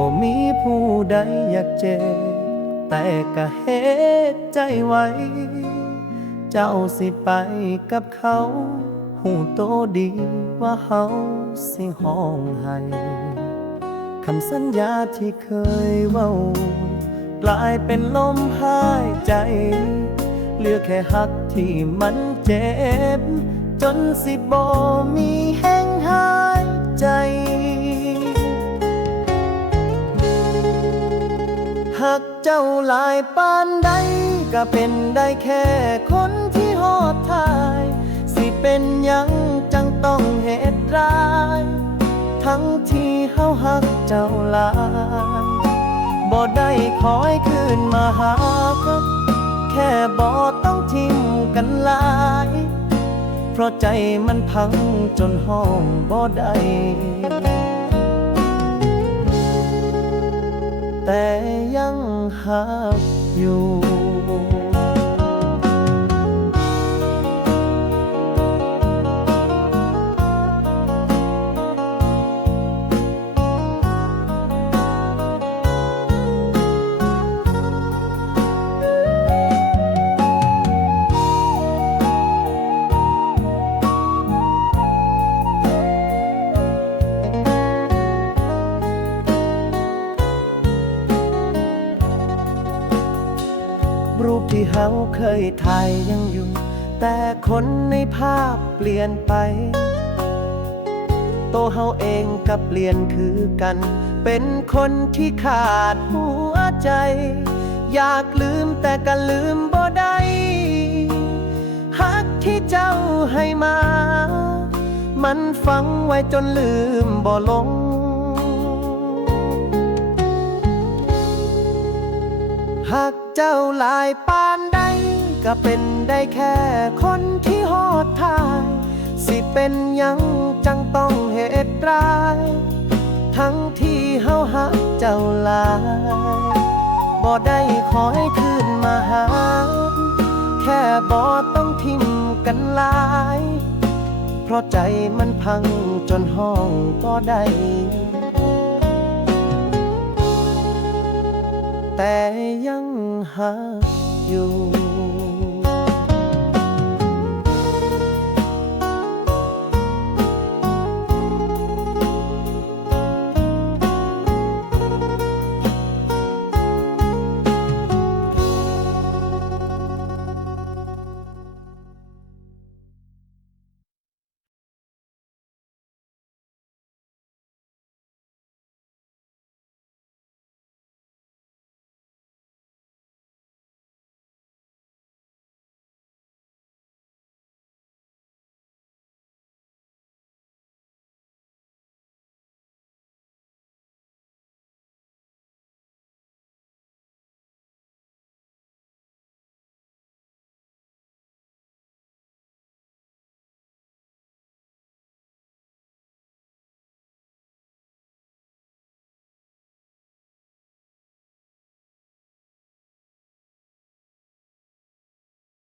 บ่มีผู้ใดอยากเจ็บแต่ก็เฮ็ดใจไว้ เจ้าสิไปกับเขาหูโตดีว่าเฮาสิห้องให้คำสัญญาที่เคยเว้ากลายเป็นลมหายใจเหลือแค่หักที่มันเจ็บจนสิบ่มีแห้งหายใจหักเจ้าหลายปานใดก็เป็นได้แค่คนที่หอดทายสิเป็นหยังจังต้องเหตุร้ายทั้งที่เฮาหักเจ้าหลายบ่ได้ขอให้คืนมาหาแค่บ่ต้องทิ้งกันหลายเพราะใจมันพังจนห้องบ่ได้แต่ยังหักอยู่รูปที่เฮาเคยถ่ายยังอยู่แต่คนในภาพเปลี่ยนไปตัวเฮาเองก็เปลี่ยนคือกันเป็นคนที่ขาดหัวใจอยากลืมแต่ก็ลืมบ่ได้ฮักที่เจ้าให้มามันฝังไว้จนลืมบ่ลงหากเจ้าหลายปานใดก็เป็นได้แค่คนที่หอดทายสิเป็นหยังจังต้องเหตุร้ายทั้งที่เฮาหักเจ้าหลายบ่ได้ขอให้คืนมาหาแค่บ่ต้องทิ่มกันหลายเพราะใจมันพังจนห้องก็ได้แต่ยังหักอยู่